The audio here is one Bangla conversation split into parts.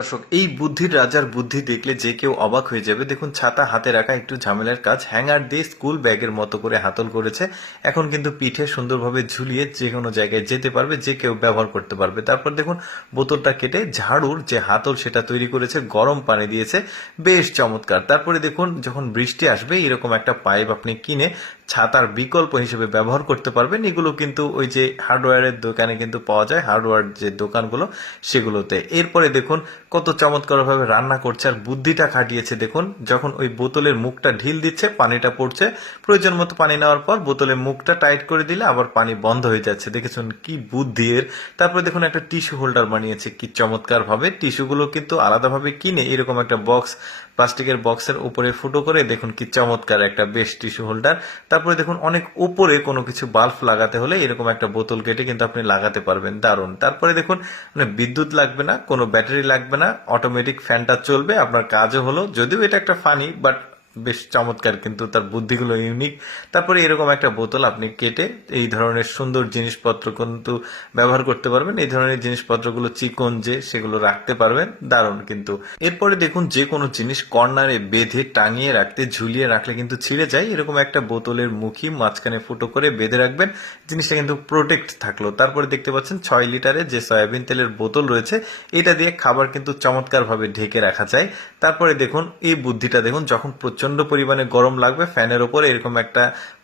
দর্শক, এই বুদ্ধির রাজার বুদ্ধি দেখলে যে কেউ অবাক হয়ে যাবে। দেখুন, ছাতা হাতে রাখা একটু ঝামেলার কাজ। হ্যাঙ্গার দিয়ে স্কুল ব্যাগের মতো করে হাতল করেছে। এখন কিন্তু পিঠে সুন্দরভাবে ঝুলিয়ে যে কোনো জায়গায় যেতে পারবে, যে কেউ ব্যবহার করতে পারবে। তারপর দেখুন, বোতলটা কেটে ঝাড়ুর যে হাতল সেটা তৈরি করেছে, গরম পানি দিয়েছে। বেশ চমৎকার। তারপরে দেখুন, যখন বৃষ্টি আসবে, এরকম একটা পাইপ আপনি কিনে ছাতার বিকল্প হিসেবে ব্যবহার করতে পারবেন। এগুলো কিন্তু ওই যে হার্ডওয়্যারের দোকানে কিন্তু পাওয়া যায়, হার্ডওয়্যার যে দোকানগুলো সেগুলোতে। এরপরে দেখুন, কত চমৎকারভাবে রান্না করছে আর বুদ্ধিটা খাটিয়েছে। দেখুন, যখন ওই বোতলের মুখটা ঢিল দিচ্ছে, পানিটা পড়ছে, প্রয়োজন মতো পানি নেওয়ার পর বোতলের মুখটা টাইট করে দিলে আবার পানি বন্ধ হয়ে যাচ্ছে। দেখেছেন কি বুদ্ধি এর? তারপরে দেখুন, একটা টিস্যু হোল্ডার বানিয়েছে, কি চমৎকার ভাবে টিস্যুগুলো কিন্তু আলাদাভাবে কিনে এরকম একটা বক্স প্লাস্টিকের বক্সের উপরে ফুটো করে দেখুন কি চমৎকার একটা বেশ টিস্যু হোল্ডার। তারপরে দেখুন অনেক উপরে কোনো কিছু বাল্ব লাগাতে হলে এরকম একটা বোতল কেটে কিন্তু আপনি লাগাতে পারবেন। দারুণ। তারপরে দেখুন মানে বিদ্যুৎ লাগবে না, কোনো ব্যাটারি লাগবে না অটোমেটিক ফ্যানটা চলবে, আপনার কাজও হলো। যদিও এটা একটা ফানি বাট বেশ চমৎকার, কিন্তু তার বুদ্ধিগুলো ইউনিক তারপরে এরকম একটা বোতল আপনি কেটে এই ধরনের সুন্দর জিনিসপত্র কিন্তু ব্যবহার করতে পারবেন। এই ধরনের জিনিসপত্রগুলো চিকন যে, সেগুলো রাখতে পারবেন। দারুণ কিন্তু। এরপরে দেখুন, যে কোনো জিনিস কর্নারে বেঁধে, টাঙিয়ে রাখতে, ঝুলিয়ে রাখলে কিন্তু ছিঁড়ে যায়। এরকম একটা বোতলের মুখি মাঝখানে ফুটো করে বেঁধে রাখবেন। জিনিসটা কিন্তু প্রোটেক্ট থাকল। তারপরে দেখতে পাচ্ছেন, ছয় লিটারের যে সয়াবিন তেলের বোতল রয়েছে, এটা দিয়ে খাবার কিন্তু চমৎকার ভাবে ঢেকে রাখা যায়। তারপরে দেখুন, এই বুদ্ধিটা দেখুন, যখন প্রচণ্ড পরিমাণে গরম লাগবে ফ্যানের ওপরে এরকম একটা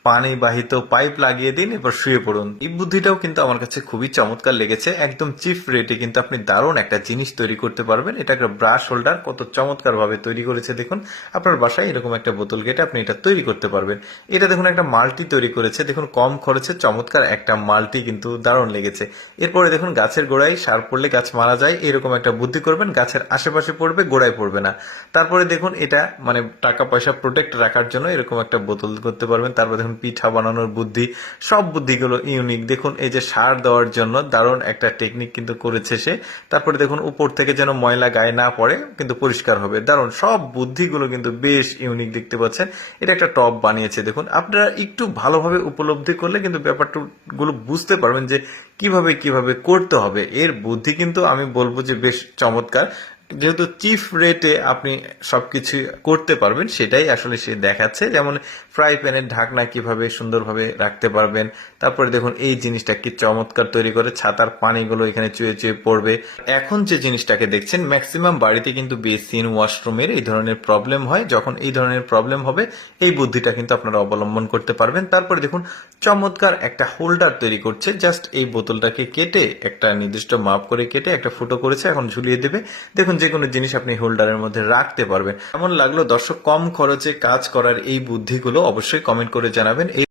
পানি বাহিত পাইপ লাগিয়ে দিন এবার শুয়ে পড়ুন। এই বুদ্ধিটাও কিন্তু আমার কাছে খুবই চমৎকার লেগেছে। একদম চিপ রেটে কিন্তু আপনি দারুণ একটা জিনিস তৈরি করতে পারবেন। এটা একটা ব্রাশ হোল্ডার, কত চমৎকার ভাবে তৈরি করেছে দেখুন। আপনার বাসায় এরকম একটা বোতল কেটে আপনি এটা তৈরি করতে পারবেন। এটা দেখুন একটা মাল্টি তৈরি করেছে। দেখুন, কম খরচে চমৎকার একটা মাল্টি কিন্তু দারুণ লেগেছে। এরপরে দেখুন, গাছের গোড়ায় সার পড়লে গাছ মারা যায়। এরকম একটা বুদ্ধি করবেন, গাছের আশেপাশে পড়বে, গোড়ায় পড়বে না। তারপরে দেখুন, এটা মানে টাকা পয়সা প্রোটেক্ট রাখার জন্য এরকম একটা বোতল করতে পারবেন। তারপর দেখুন পিঠা বানানোর বুদ্ধি, সব বুদ্ধিগুলো ইউনিক দেখুন, এই যে সার দেওয়ার জন্য দারুণ একটা টেকনিক কিন্তু করেছে সে। তারপরে দেখুন, উপর থেকে যেন ময়লা গায়ে না পড়ে, কিন্তু পরিষ্কার হবে। দারুণ, সব বুদ্ধিগুলো কিন্তু বেশ ইউনিক দেখতে পাচ্ছেন। এটা একটা টপ বানিয়েছে, দেখুন। আপনারা একটু ভালোভাবে উপলব্ধি করলে কিন্তু ব্যাপারটা গুলো বুঝতে পারবেন যে কীভাবে কীভাবে করতে হবে। এর বুদ্ধি কিন্তু আমি বলব যে বেশ চমৎকার। যেহেতু চিফ রেটে আপনি সব সবকিছু করতে পারবেন, সেটাই আসলে সে দেখাচ্ছে। যেমন ফ্রাই প্যানের ঢাকনা কীভাবে সুন্দরভাবে রাখতে পারবেন, তারপরে দেখুন এই জিনিসটা কি চমৎকার তৈরি করে, ছাতার পানিগুলো এখানে চুয়ে চুয়ে পড়বে। এখন যে জিনিসটাকে দেখছেন ম্যাক্সিমাম বাড়িতে কিন্তু বেসিন ওয়াশরুমের এই ধরনের প্রবলেম হয়। যখন এই ধরনের প্রবলেম হবে, এই বুদ্ধিটা কিন্তু আপনারা অবলম্বন করতে পারবেন। তারপরে দেখুন চমৎকার একটা হোল্ডার তৈরি করছে জাস্ট এই বোতলটাকে কেটে একটা নির্দিষ্ট মাপ করে কেটে একটা ফুটো করেছে, এখন ঝুলিয়ে দেবে। দেখুন যে কোনো জিনিস আপনি হোল্ডারের মধ্যে রাখতে পারবেন। এমন লাগল? দর্শক, কম খরচে কাজ করার এই বুদ্ধিগুলো অবশ্যই কমেন্ট করে জানাবেন।